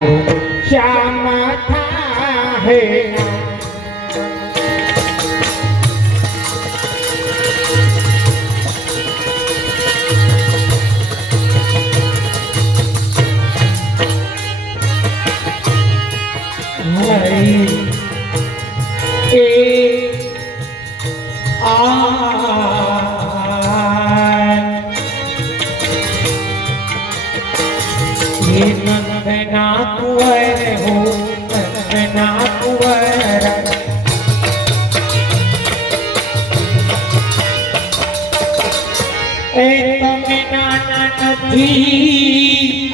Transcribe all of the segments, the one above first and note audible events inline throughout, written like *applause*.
શ્યામ થા હે નથી.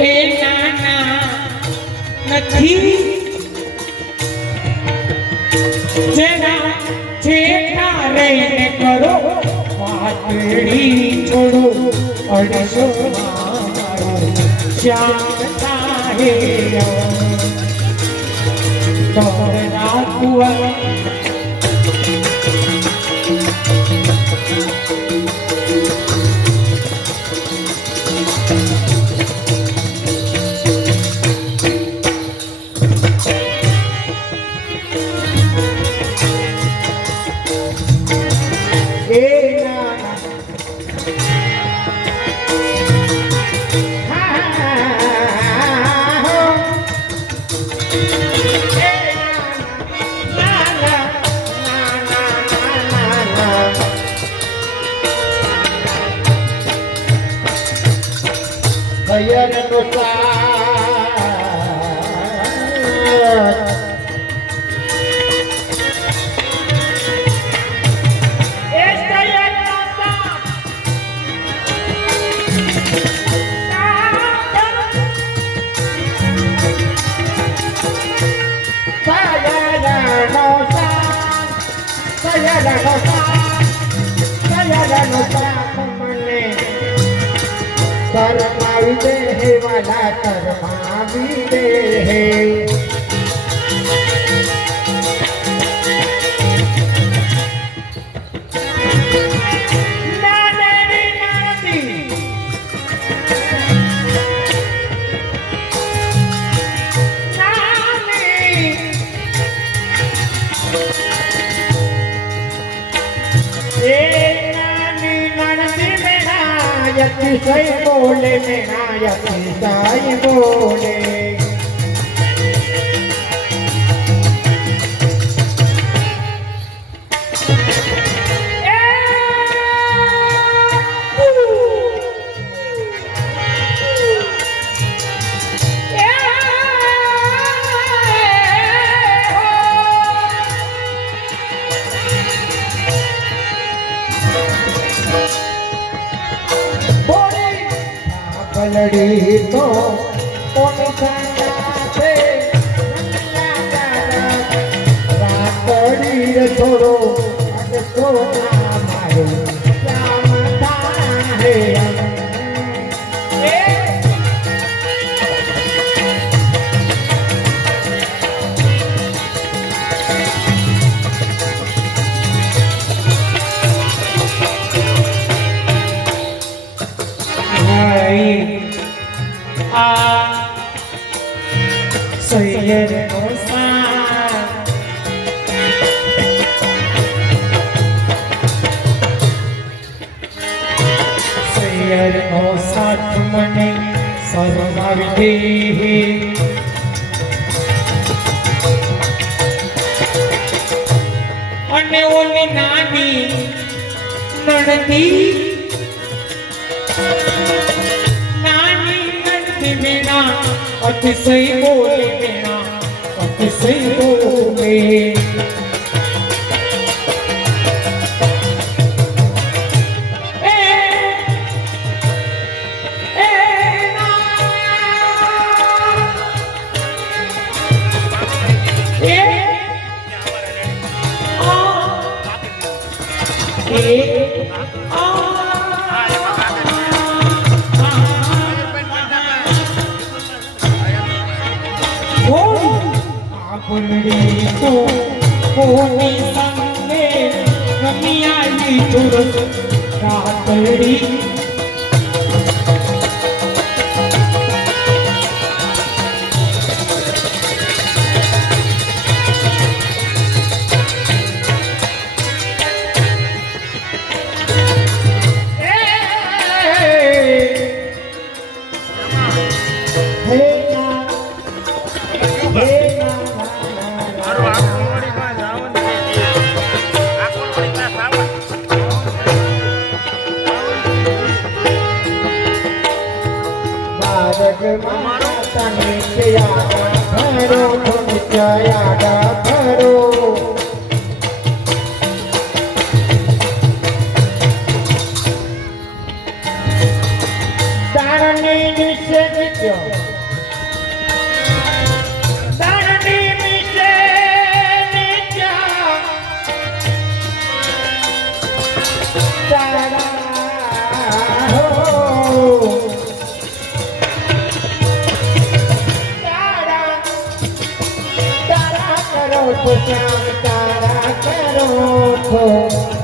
એ નાના નથી. જેના જેઠા રહીને કરો પાતળી છોડો અડસો શ્યામ તો તોરા કરમાવી દે હે વાલા કરમાવી દે હે મેણા યતિશય બોલે મેણા યતિશાય બોલે. પલડી તો કોની અને ઓલી નાની નડતી. નાની નડતી મેના અતિશય બોલે મેના અતિશય બોલે. તો કોની સંગે રમી આવી ચુરસ રાતડી તુમ કરો શ્યામ તારા કરો છો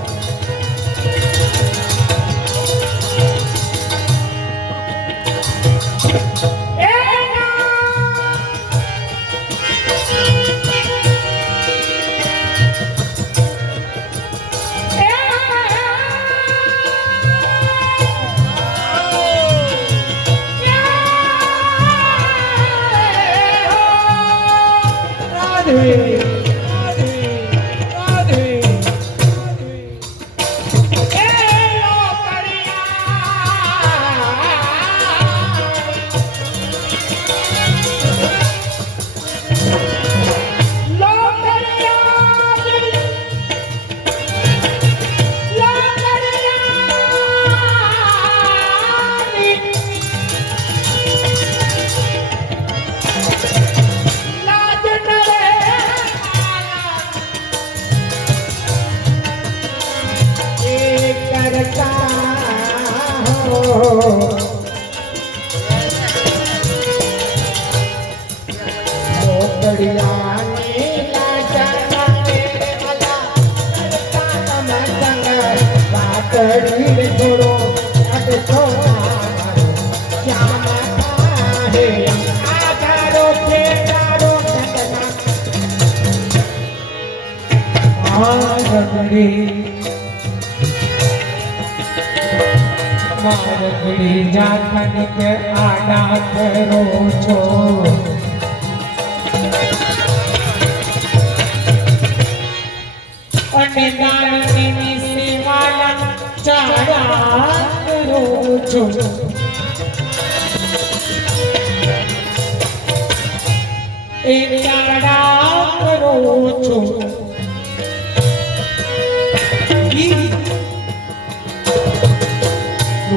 Radhe મારગડી કરો છો. અને દાનની સેવાના ચારા કરો છો. એ ચાડા કરો છો.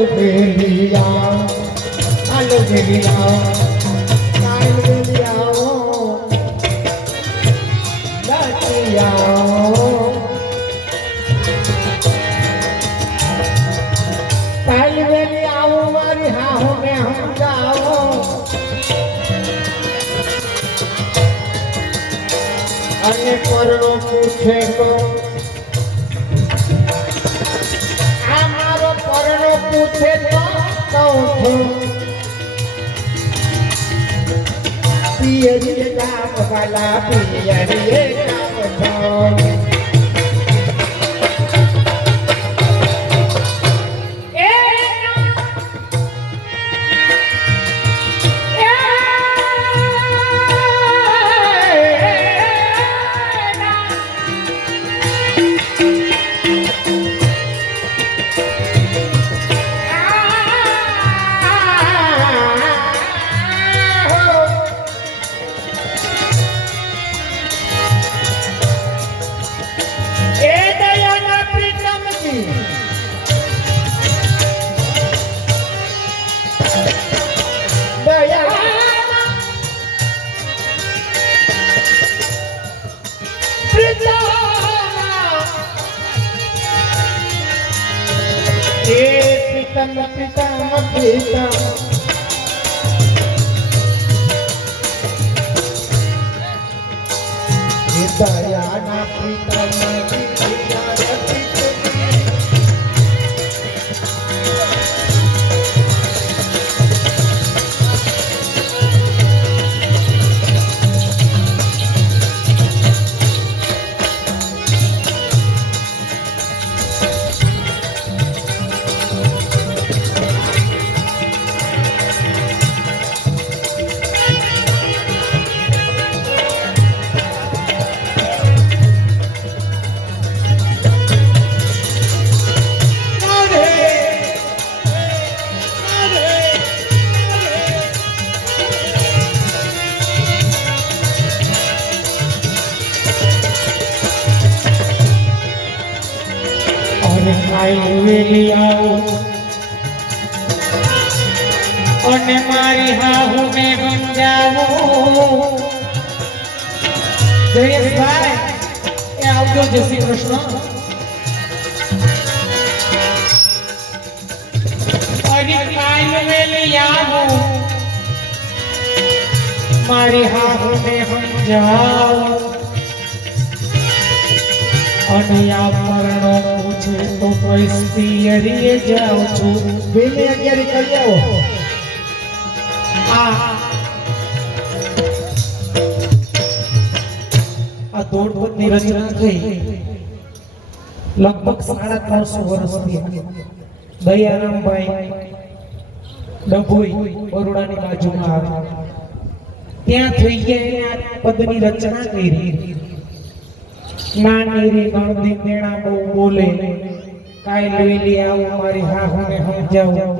કાલો ભેલિયા કાલો ભેલિયા કાલો ભેલિયા લટિયા કાલ આવો મારી હાહુ ને સમજાવો અને પરણો પૂછે તો પૂછે તો કહું છું. પિયરીએ કામ વાલા પિયરીએ કામ છો પ્રીતમ પિતા પિતા દયાના પ્રીતમ કાઈ વેલી આવો અને મારી હાહુ ને સમજાવો જયેશભાઈ એ આવજો, જય શ્રી કૃષ્ણ. અને કાઈ વેલી આવું. મારી હાહુ ને સમજાવો અને આ પૂછે તો પૈસી હરીએ જાઉં છું. ભીમી અગિયારી કરી આવો. આ. દોડવતની રચના થઈ. લગભગ સાડા ત્રણસો વર્ષથી દયારામભાઈ ડભોઈ બરોડાની બાજુમાં આવે. ત્યાં થઈ ગયા પદની રચના કરી. નાની રે ગણદી દેણા બહુ બોલે. કાઈ લઈ આવું મારી હા હું સમજાવું.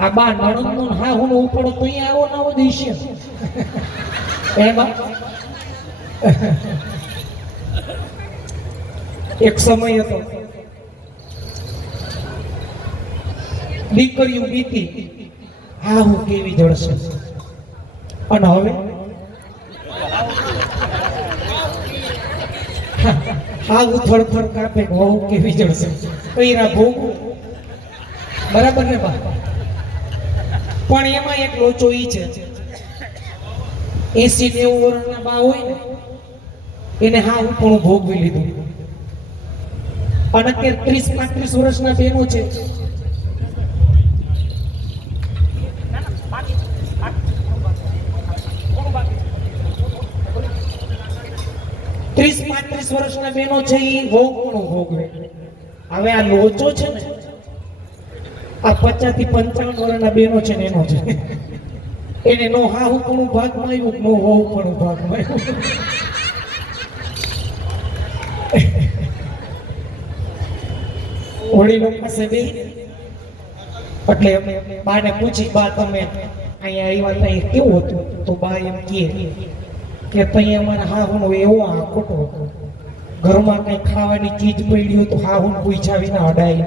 આ બા નણંદનું હા હું ઉપડો, તો અહીંયા આવો નવો દેશે. *laughs* એમાં *laughs* એક સમય હતો. દીકરીઓ બીતી હા હું કેવી જળશે? અને હવે? હા ઉથળ પર કાપે, બહુ કેવી જળશે. કઈરા ભોગવું બરાબર ને બા? પણ એમાં એક લોચો ઈ છે. એસી નેવું વર્ષના બા હોય ને, એને હા પણ ભોગવી લીધું. અને અત્યારે ત્રીસ પાંત્રીસ વર્ષના બહેનો છે. ત્રીસ પાંત્રીસ વર્ષના બહેનો છે એ ભોગવણું ભોગવે હવે આ લોચો છે ને, આ પચાસથી પંચાવન વર્ષના બહેનો છે ને એનો છે. એને નો હાહુ પણ ભાગમાં આવ્યું, નો હોવું પણ ભાગમાં આવ્યું. વડીલો પાસે બે એટલે બાને પૂછી, બા, તમે અહીંયા આવ્યા ત્યાં કેવું હતું? તો બા એમ કહે કે ત્યાં અમારા હાહુનો એવો આ ખોટો હતો. ઘરમાં કઈ ખાવાની ચીજ પડી હોય તો હાહુન પૂછા વિના અડાય.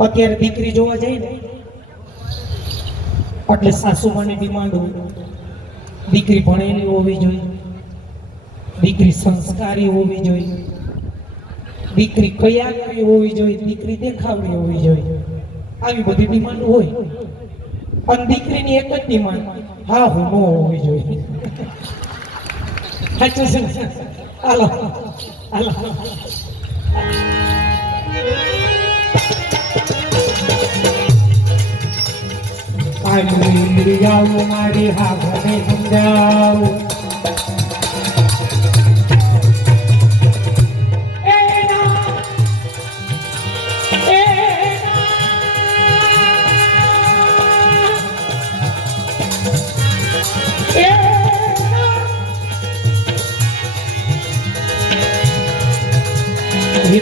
અત્યારે દીકરી જોવા જાય ને, એટલે સાસુમાની ડિમાન્ડ હોય. દીકરી ભણેલી હોવી જોઈએ. દીકરી સંસ્કારી હોવી જોઈએ. દીકરી કયા કરી હોવી જોઈએ. દીકરી દેખાવડી હોવી જોઈએ. આવી બધી ડિમાન્ડ હોય. અને દીકરીની એક જ ડિમાન્ડ હા હું નો હોવી જોઈએ સાચું છે? હાલો હાલો આવી જાઓ મારી હા મને સમજાવો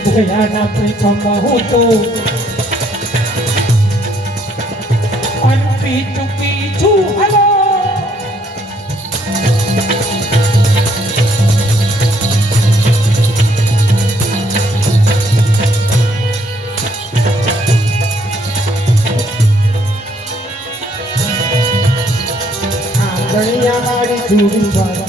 ના વિભયાના પ્રેમમાં તો. અનપી ચૂકી છું હલો. આંગણિયા મારી ભરતરા